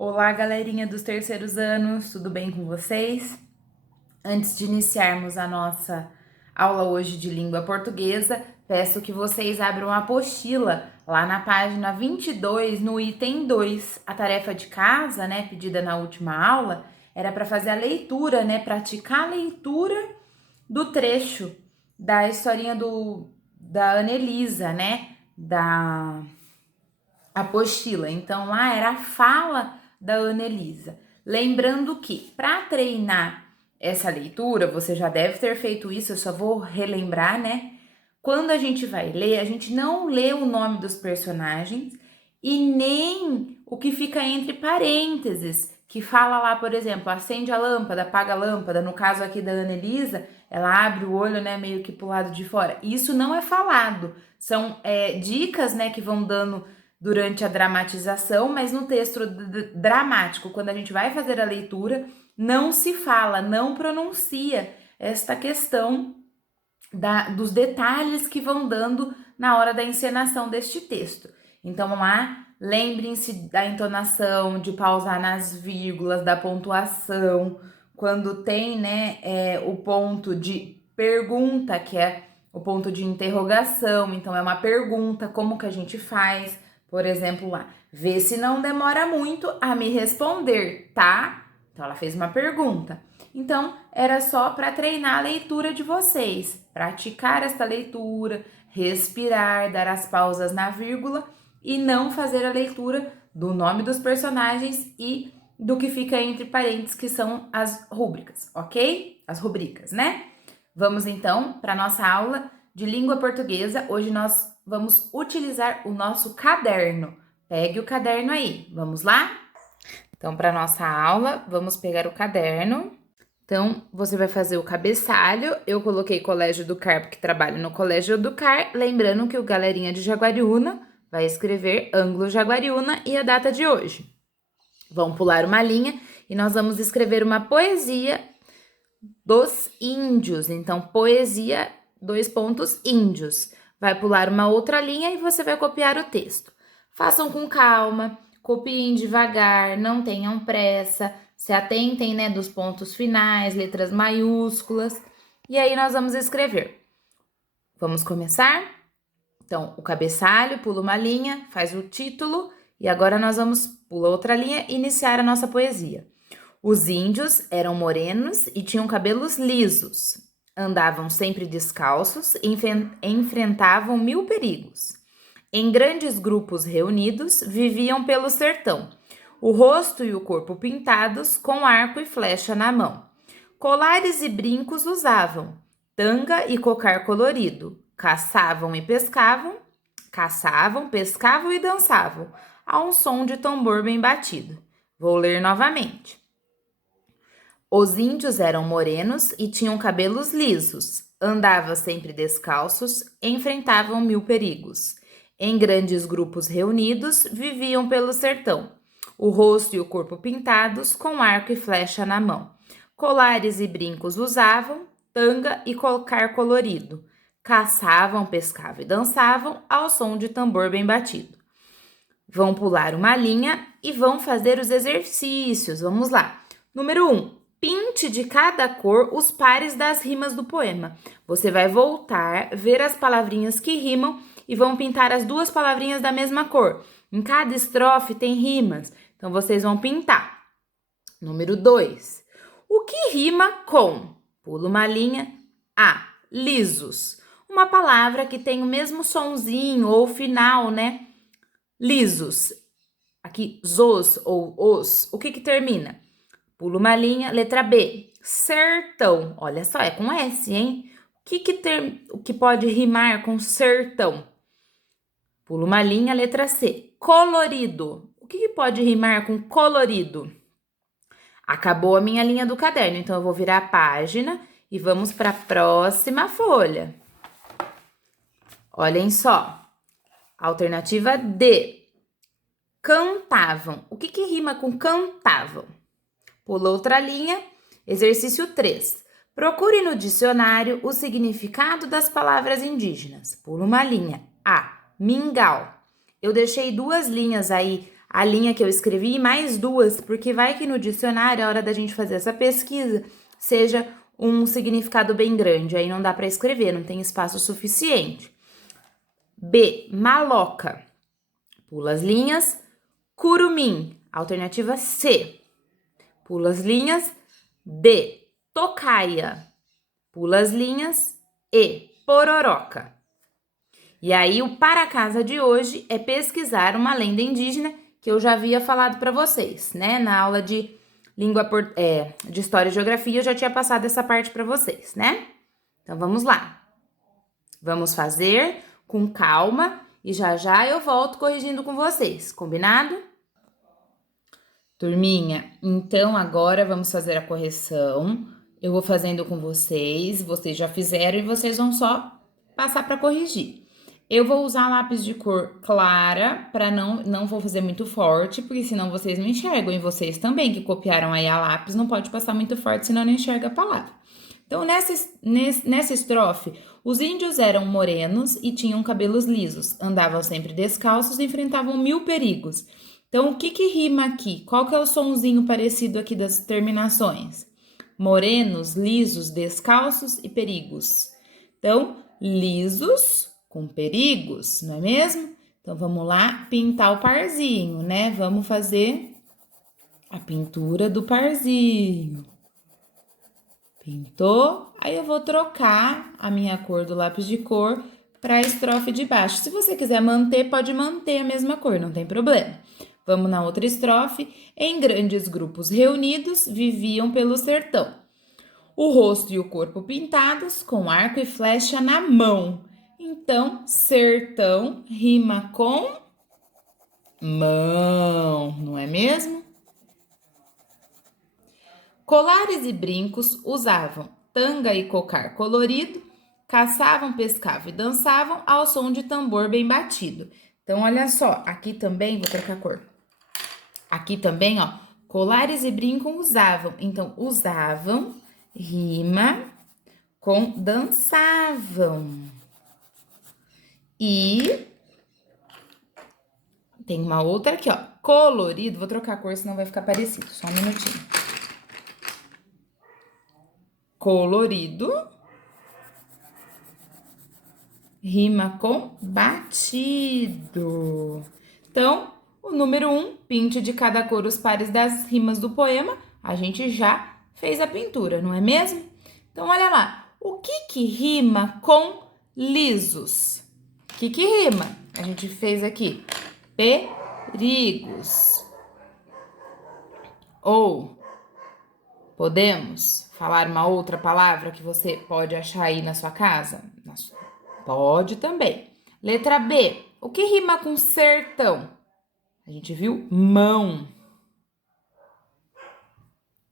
Olá, galerinha dos terceiros anos, tudo bem com vocês? Antes de iniciarmos a nossa aula hoje de língua portuguesa, peço que vocês abram a apostila lá na página 22, no item 2. A tarefa de casa, né, pedida na última aula, era para fazer a leitura, né, praticar a leitura do trecho da historinha da Annelisa, né, da apostila. Então, lá era a fala da Annelisa. Lembrando que, para treinar essa leitura, você já deve ter feito isso, eu só vou relembrar, né? Quando a gente vai ler, a gente não lê o nome dos personagens e nem o que fica entre parênteses, que fala lá, por exemplo, acende a lâmpada, apaga a lâmpada. No caso aqui da Annelisa, ela abre o olho, né, meio que pro lado de fora. Isso não é falado, são dicas, né, que vão dando durante a dramatização, mas no texto dramático, quando a gente vai fazer a leitura, não se fala, não pronuncia esta questão dos detalhes que vão dando na hora da encenação deste texto. Então, vamos lá, lembrem-se da entonação, de pausar nas vírgulas, da pontuação, quando tem, né, o ponto de pergunta, que é o ponto de interrogação, então é uma pergunta, como que a gente faz? Por exemplo, lá, vê se não demora muito a me responder, tá? Então, ela fez uma pergunta. Então, era só para treinar a leitura de vocês, praticar esta leitura, respirar, dar as pausas na vírgula e não fazer a leitura do nome dos personagens e do que fica entre parênteses, que são as rúbricas, ok? As rubricas, né? Vamos então para a nossa aula de língua portuguesa. Hoje nós vamos utilizar o nosso caderno. Pegue o caderno aí, vamos lá? Então, para nossa aula, vamos pegar o caderno. Então, você vai fazer o cabeçalho. Eu coloquei Colégio do Car, porque trabalho no Colégio do Car. Lembrando que o galerinha de Jaguariúna vai escrever Ângulo Jaguariúna e a data de hoje. Vão pular uma linha e nós vamos escrever uma poesia dos índios. Então, poesia, índios. Vai pular uma outra linha e você vai copiar o texto. Façam com calma, copiem devagar, não tenham pressa, se atentem, né, dos pontos finais, letras maiúsculas. E aí nós vamos escrever. Vamos começar? Então, o cabeçalho, pula uma linha, faz o título e agora nós vamos pular outra linha e iniciar a nossa poesia. Os índios eram morenos e tinham cabelos lisos. Andavam sempre descalços e enfrentavam 1000 perigos. Em grandes grupos reunidos, viviam pelo sertão, o rosto e o corpo pintados, com arco e flecha na mão. Colares e brincos usavam, tanga e cocar colorido. Caçavam, pescavam e dançavam, a um som de tambor bem batido. Vou ler novamente. Os índios eram morenos e tinham cabelos lisos, andavam sempre descalços, enfrentavam 1000 perigos. Em grandes grupos reunidos, viviam pelo sertão, o rosto e o corpo pintados, com arco e flecha na mão. Colares e brincos usavam, tanga e cocar colorido. Caçavam, pescavam e dançavam, ao som de tambor bem batido. Vão pular uma linha e vão fazer os exercícios. Vamos lá. Número 1. Pinte de cada cor os pares das rimas do poema. Você vai voltar, ver as palavrinhas que rimam e vão pintar as duas palavrinhas da mesma cor. Em cada estrofe tem rimas, então vocês vão pintar. Número 2. O que rima com? Pula uma linha. A. Lisos. Uma palavra que tem o mesmo sonzinho ou final, né? Lisos. Aqui, zos ou os. O que termina? Pula uma linha. Letra B. Sertão. Olha só, é com S, hein? O que pode rimar com sertão? Pula uma linha. Letra C. Colorido. O que pode rimar com colorido? Acabou a minha linha do caderno, então eu vou virar a página e vamos para a próxima folha. Olhem só. Alternativa D. Cantavam. O que rima com cantavam? Pula outra linha. Exercício 3. Procure no dicionário o significado das palavras indígenas. Pula uma linha. A. Mingau. Eu deixei 2 linhas aí a linha que eu escrevi e mais duas, porque vai que no dicionário, a hora da gente fazer essa pesquisa, seja um significado bem grande, aí não dá para escrever, não tem espaço suficiente. B, maloca, pula as linhas. Curumim, alternativa C, pula as linhas. D, tocaia, pula as linhas. E, pororoca. E aí, o para casa de hoje é pesquisar uma lenda indígena que eu já havia falado para vocês, né? Na aula de de História e Geografia, eu já tinha passado essa parte para vocês, né? Então, vamos lá. Vamos fazer com calma e já já eu volto corrigindo com vocês, combinado? Turminha, então agora vamos fazer a correção. Eu vou fazendo com vocês já fizeram e vocês vão só passar para corrigir. Eu vou usar lápis de cor clara, para não vou fazer muito forte, porque senão vocês não enxergam. E vocês também, que copiaram aí a lápis, não pode passar muito forte, senão não enxerga a palavra. Então, nessa estrofe, os índios eram morenos e tinham cabelos lisos, andavam sempre descalços e enfrentavam 1000 perigos. Então, o que rima aqui? Qual que é o sonzinho parecido aqui das terminações? Morenos, lisos, descalços e perigos. Então, lisos com perigos, não é mesmo? Então, vamos lá pintar o parzinho, né? Vamos fazer a pintura do parzinho. Pintou? Aí eu vou trocar a minha cor do lápis de cor para a estrofe de baixo. Se você quiser manter, pode manter a mesma cor, não tem problema. Vamos na outra estrofe. Em grandes grupos reunidos, viviam pelo sertão. O rosto e o corpo pintados, com arco e flecha na mão. Então, sertão rima com mão, não é mesmo? Colares e brincos usavam, tanga e cocar colorido, caçavam, pescavam e dançavam ao som de tambor bem batido. Então, olha só, aqui também, vou trocar a cor. Aqui também, ó, colares e brincos usavam. Então, usavam, rima com dançavam. E tem uma outra aqui, ó, colorido. Vou trocar a cor, senão vai ficar parecido. Só um minutinho. Colorido rima com batido. Então, o número 1, pinte de cada cor os pares das rimas do poema. A gente já fez a pintura, não é mesmo? Então, olha lá. O que rima com lisos? O que rima? A gente fez aqui. Perigos. Ou podemos falar uma outra palavra que você pode achar aí na sua casa? Pode também. Letra B. O que rima com sertão? A gente viu mão.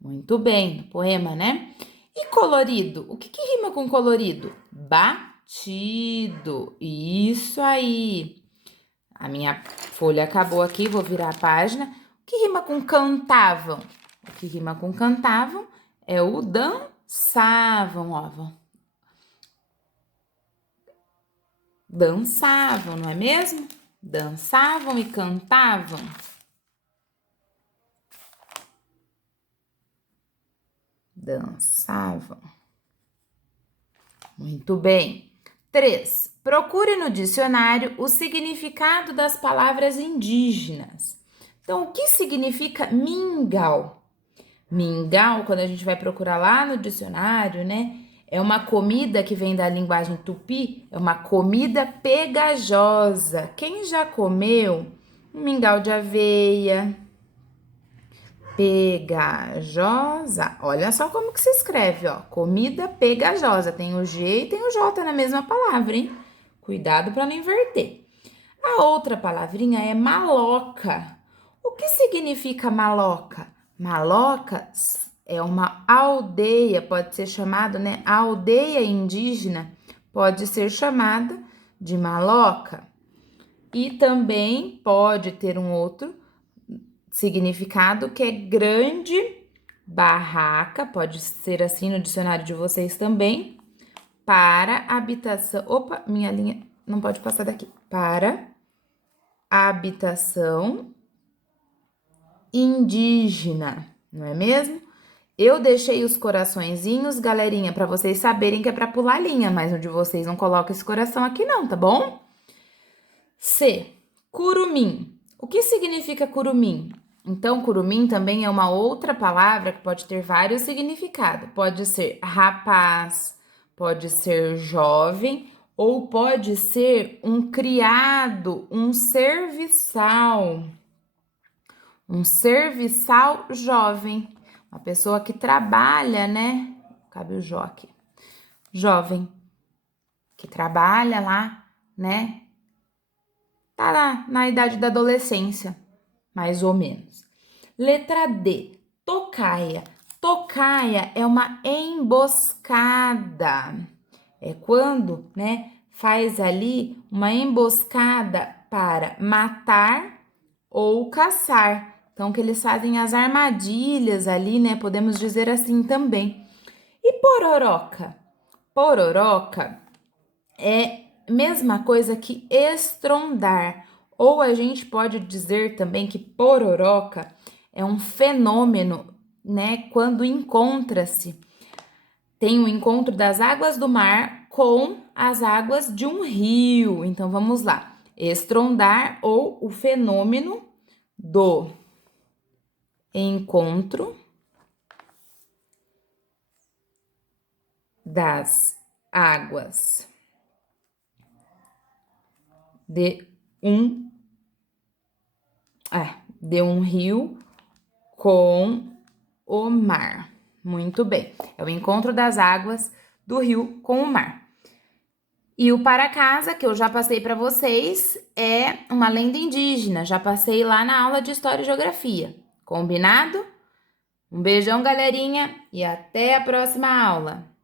Muito bem, poema, né? E colorido? O que rima com colorido? Batido. Isso aí. A minha folha acabou aqui, vou virar a página. O que rima com cantavam? O que rima com cantavam é o dançavam, ó. Dançavam, não é mesmo? Dançavam e cantavam. Dançavam. Muito bem. 3. Procure no dicionário o significado das palavras indígenas. Então, o que significa mingau? Mingau, quando a gente vai procurar lá no dicionário, né? É uma comida que vem da linguagem tupi, é uma comida pegajosa. Quem já comeu um mingau de aveia? Pegajosa. Olha só como que se escreve, ó. Comida pegajosa. Tem o G e tem o J na mesma palavra, hein? Cuidado para não inverter. A outra palavrinha é maloca. O que significa maloca? Maloca é uma aldeia, pode ser chamada, né? A aldeia indígena pode ser chamada de maloca. E também pode ter um outro significado que é grande barraca, pode ser assim no dicionário de vocês também, para habitação. Opa, minha linha não pode passar daqui. Para habitação indígena, não é mesmo? Eu deixei os coraçõezinhos, galerinha, para vocês saberem que é para pular linha, mas o de vocês não coloca esse coração aqui não, tá bom? C, curumim. O que significa curumim? Então, curumim também é uma outra palavra que pode ter vários significados. Pode ser rapaz, pode ser jovem, ou pode ser um criado, um serviçal. Um serviçal jovem. Uma pessoa que trabalha, né? Cabe o jó aqui. Jovem. Que trabalha lá, né? Tá lá na idade da adolescência, mais ou menos. Letra D, tocaia. Tocaia é uma emboscada. É quando, né, faz ali uma emboscada para matar ou caçar. Então, que eles fazem as armadilhas ali, né? Podemos dizer assim também. E pororoca? Pororoca é mesma coisa que estrondar, ou a gente pode dizer também que pororoca é um fenômeno, né, quando encontra-se, tem o encontro das águas do mar com as águas de um rio. Então vamos lá. Estrondar ou o fenômeno do encontro das águas de um de um rio com o mar. Muito bem. É o encontro das águas do rio com o mar. E o para casa, que eu já passei para vocês, é uma lenda indígena. Já passei lá na aula de História e Geografia. Combinado? Um beijão, galerinha, e até a próxima aula.